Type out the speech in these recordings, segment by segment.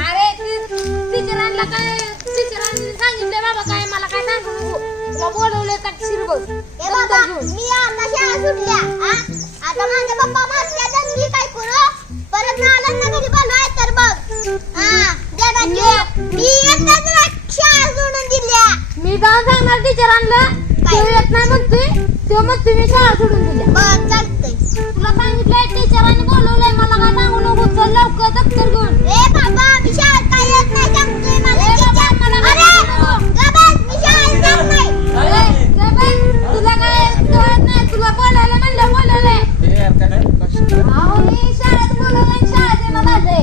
अरे का मी आता शाळा पप्पा मारल्या मी काय करू परत ना तर बघ हा जगाची मी सोडून दिल्या मी जाऊन सांगणार टीचरांना काय? तू येत नाही म्हणते तेव्हा मग तुम्ही शाळा सोडून दिल्या. बघ तुला सांगितलंय टीचरांनी बोलवलंय मला काय सांगू नको चल लवकर दप्तर घेऊन. ए बाबा मी शाळेत काय येत नाही सांगतोय मला. teacher. मला अरे. गबस मी शाळेत जात नाही. जा बाई, तुला काय कळत नाही तुला बोलायला म्हणलं बोलवलंय अहो मी शाळेत बोलवलंय शाळेत येणं माझं अरे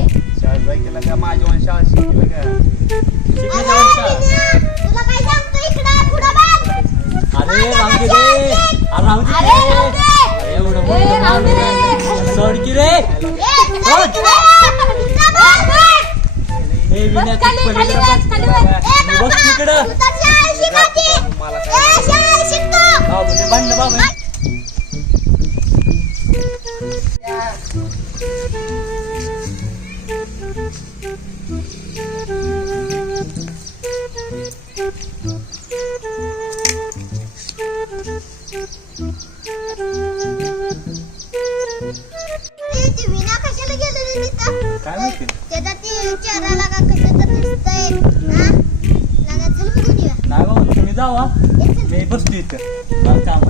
खाली, खाली बस, खाली बस. ए बस बाबा तिकडं. शिकतो भांडण बाबा. मी बसतो इथं. मला काम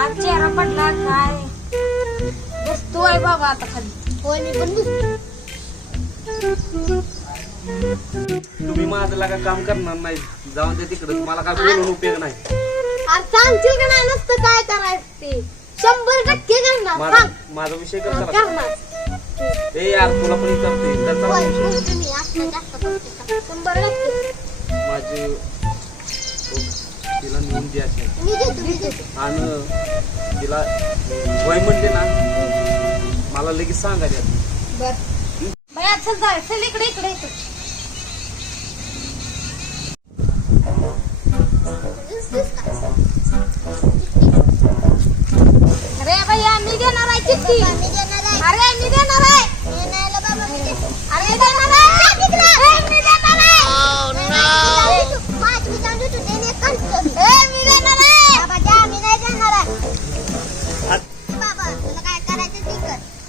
आज चेहरा पडला काय? बसतोय बाबा आता खाली. होय, मी पण बसतो. तुम्ही माझं लागा काम करणार नाही. जाऊन दे तिकडे. मला काय बोलून उपयोग नाही. अरे सांगशील का नाही? नसतं काय करायचं ते? शंभर टक्के करणार. माझा सांग. माझा विषय हा, कसा करणार. ए यार तुला पण करते त्याचा होय, विषय. बोलतो मी, असं जास्त करते. का? शंभर टक्के. माझी ओ, तिला नेऊन द्यायचे मी देतो मी देतो. आणि तिला वय म्हणते ना मला लगेच सांगायला बाया चल जा चल इकडे इकडे इकडे.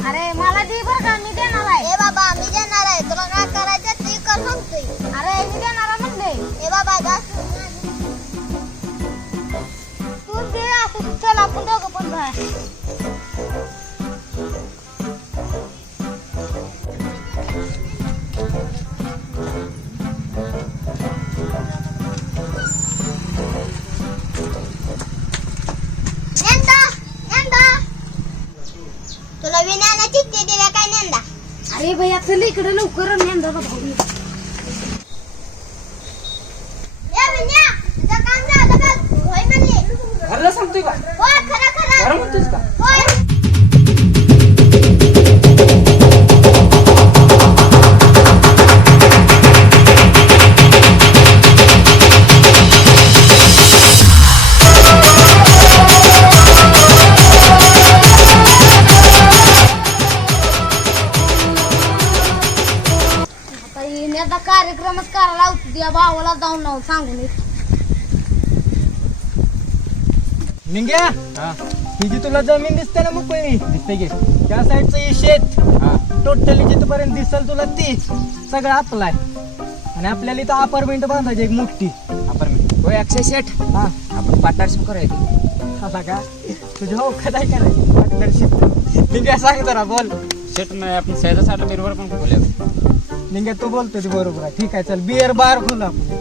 अरे मला दे बरं का मी देणार आहे ए बाबा, मी देणार आहे. तुला काय करायचं ते कर सांगतोय. अरे मी देणार आहे म्हणले ए बाबा, जा. तू दे असं चल आपण दोघं पण बाहेर नेंदा अरे भैया चल इकडे लवकर नेंदा भाऊ ए विन्या तुझं काम झालं का? होय म्हणले खरं सांगतोय का? खरं खरं. म्हणतोस का? ही जी तुला जमीन दिसते ना मग पहिली दिसते की? त्या साईडचं हे शेत. टोटली जिथपर्यंत दिसल तुला ती सगळं आपलं आहे. आणि आपल्याला इथं अपार्टमेंट बांधायची एक मोठी. अपार्टमेंट होय अक्षय शेठ? हा. आपण पार्टनरशिप करूया की. असा का? तुझ्या हो काय करायची पार्टनरशिप निंग्या सांग जरा बोल. शेठ नाही आपण सहजा साठला बरोबर पण खोलूया निंग्या तू बोलतो ते बरोबर आहे. ठीक आहे चल बिअर बार खोल आपण.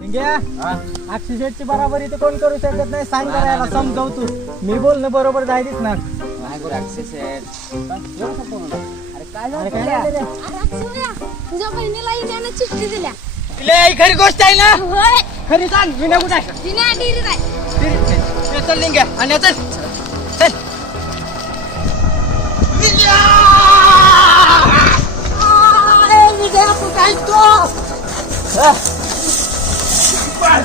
निंग्या अक्षय शेटची बराबरी तर कोण करू शकत नाही. सांग जरा याला समजव तू मी बोलणं बरोबर जाय दिसणार नाही. करू अक्षय शेठ अरे काय अरे काय झालं रे? अरे अक्षया, तुझ्या बहिणीला येण्यानं चिठ्ठी दिल्या. तुला ही खरी गोष्ट आहे ना? होय. खरी सांग विना कुठे आहे तिने डिरीत आहे चल लिंग्या आणि चल. चल. काय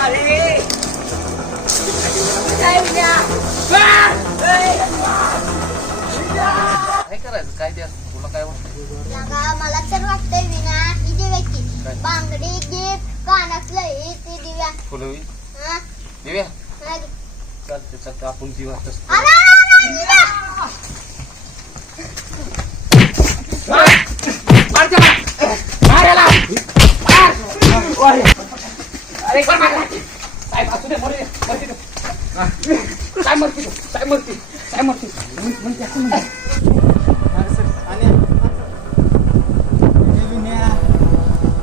काय करायचं काय तुला काय मला तर वाटतंय विना ही दिव्याची बांगडी गीत कानातलं हे ते दिव्या फुलवी दिव्या चालते आपण दिवा मरती काय मरती? काय मरती? म्हणजे असं म्हणजे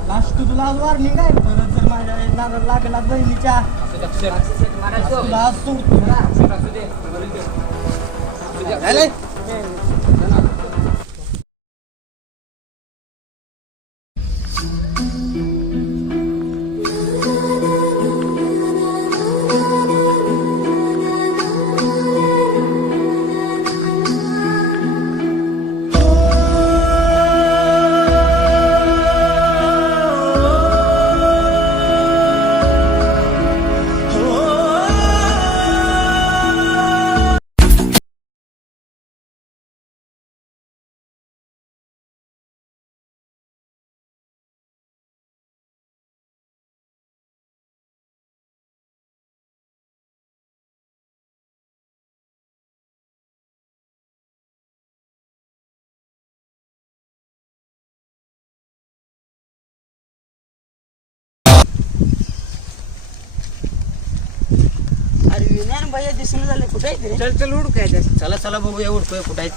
लास्ट तुला आज वॉर्निंग आहे परत जर माझ्या नागर लागला बहिणीच्या तुला सोडतो अरे विज्ञान भैया दिसून झाले कुठे आहे ते? चल चल उडू काय ते? चला चला बघूया उडतोय कुठे आहे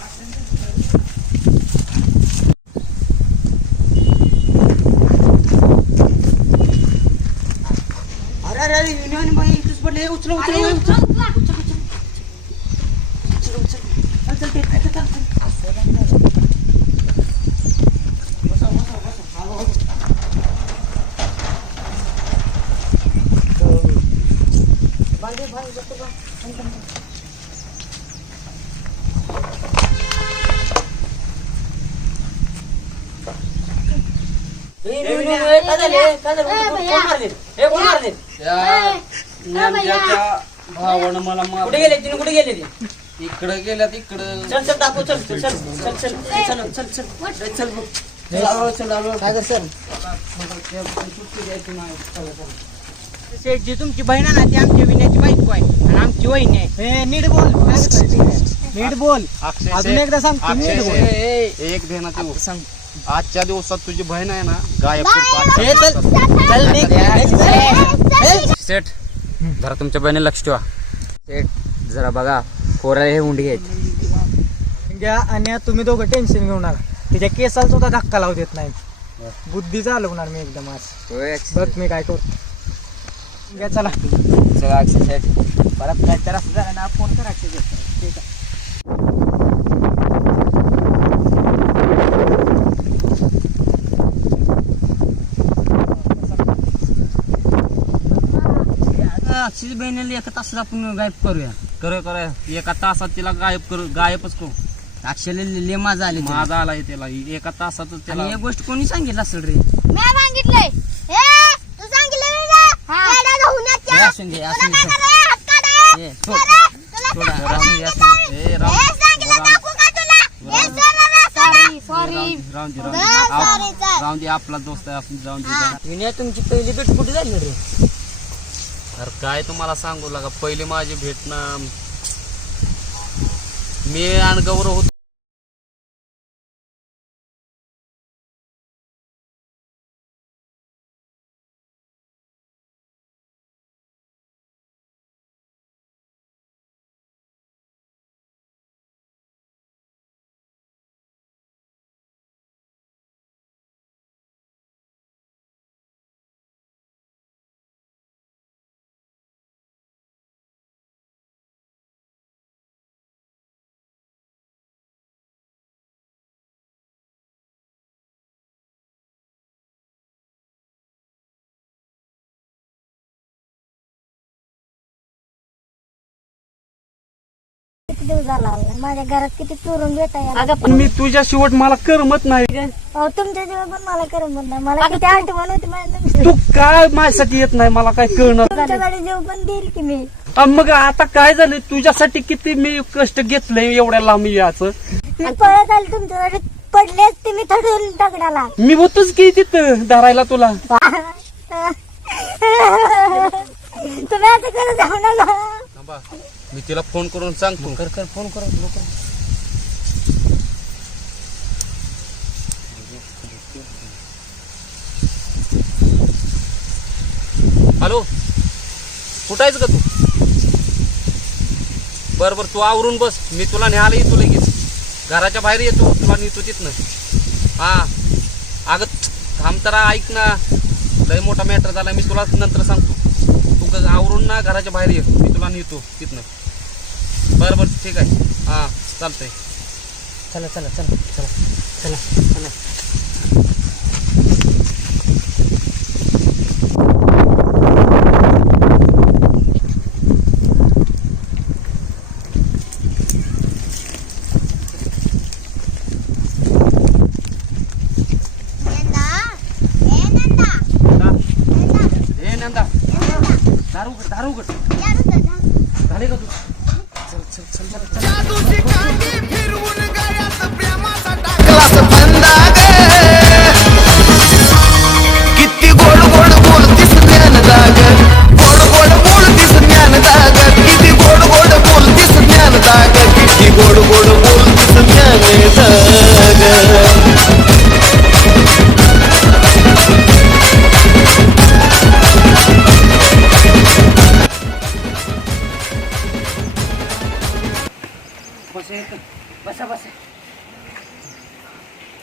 अरे अरे अरे युनियन भाई इथेच पडले उचल उचल अरे, उचल उचल, उचल. उचल उचल चल चल ते चल चल चल त्या भावानं मला मार कुठे गेले तिने कुठे गेले ते इकडे गेल्यात इकडं चल चल दाखव चल चल चल चल चल चल चल चल चल चल बघ चल आलो चल आलो काय कर सर शेठजी तुमची बहीण आहे ना ती आमच्या विण्याची बायको आहे आणि आमची वहिनी आहे ए, नीट बोल नीट बोल अक्षय अजून शेठ, एकदा सांगतो अक्षय नीट बोल शेठ, एक ध्यानात येऊ. सांग आजच्या दिवसात तुझी बहीण आहे ना गायब चल निघ. सेठ जरा तुमच्या बहिणी लक्ष ठेवा सेठ जरा बघा कोराला हे उंडी आहेत घ्या आणि तुम्ही दोघं टेन्शन घेऊ नका तिच्या केसाला सुद्धा धक्का लावू देत नाही बुद्धी चालवणार मी एकदम आज बघ मी काय करतो घ्या चला सेठ परत काय तर असं झालं ना फोन करा अक्षय बहिणीला एका तासात आपण गायब करूया कर कर एका तासात तिला गायब कर गायबच करू अक्षयला ले माझा आले माझा आलाय त्याला एका तासातच त्याला आणि एक गोष्ट कोणी सांगितलं असेल रे मी सांगितलंय ए तू सांगितलं विना. येडा जाऊनाच्या. हे असून घे, असून तुला घे. काय करायचं? हात. हे, सोड. अरे, तुला सोड, सांगितलं राहून. असून हे सांगितलं राम- दाखवू का तुला? हे सोडा ना, सोडा. सॉरी सॉरी राहून दे, राहून बरं, दे. आप- sorry, sorry. राहून दे आपला दोस्त आहे आपण जाऊन दे हा. विनया तुमची पहिली भेट कुठे झाली रे अरे काय तुम्हाला सांगू लागा पहिले माझी भेट ना मी आणि गौरव होतो किती दिवस झाला माझ्या घरात किती चोरून भेटायला पण मी तुझ्या शेवट मला करमत नाही अहो तुमच्या जेव्हा पण मला करमत नाही. मला किती आठवण होती माझ्या तुमची. तू काय माझ्यासाठी येत नाही? मला काय कळणार? तुमच्याकडे जेव पण देईल की मी. मग आता काय झालं? तुझ्यासाठी किती मी कष्ट घेतलंय एवढ्या लांब याचं? मी पळत आले तुमच्याकडे. पडले असते मी थडून दगडाला. मी होतोच की तिथं धरायला तुला? तुम्ही असं करत जाऊ नका मी तिला फोन करून सांगतो. कर कर फोन कर लवकर. हॅलो? कुठं आहेस का तू? बर बर तू आवरून बस. मी तुला न्यायला येतो लगेच. घराच्या बाहेर येतो तुला नेतो तिथनं. हा. अगं थांब जरा ऐक ना. लय मोठा मॅटर झाला मी तुला नंतर सांगतो. तू आवरून ना घराच्या बाहेर ये. मी तुला नेतो तिथनं. बरं बरं ठीक आहे. हां चालतंय. चला चला चला चला चला चला.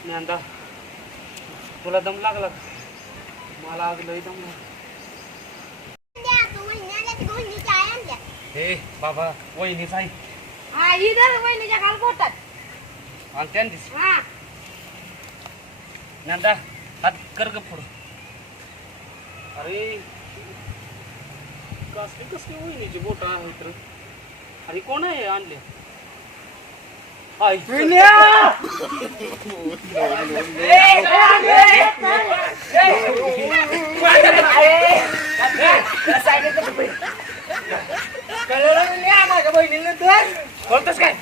नंदा तुला दम लागला? मला आज लय दम लागला. हे बाबा वहिनीच आहे. हा ही धर वहिनीच्या काल पोटात. आणि त्यानं दिस हा. नंदा हात कर ग पुढं अरे कसली कसली वहिनीची बोट आहेत रे? अरे कोण आहे आणले? आई बहिणीला तर बोलतोस काय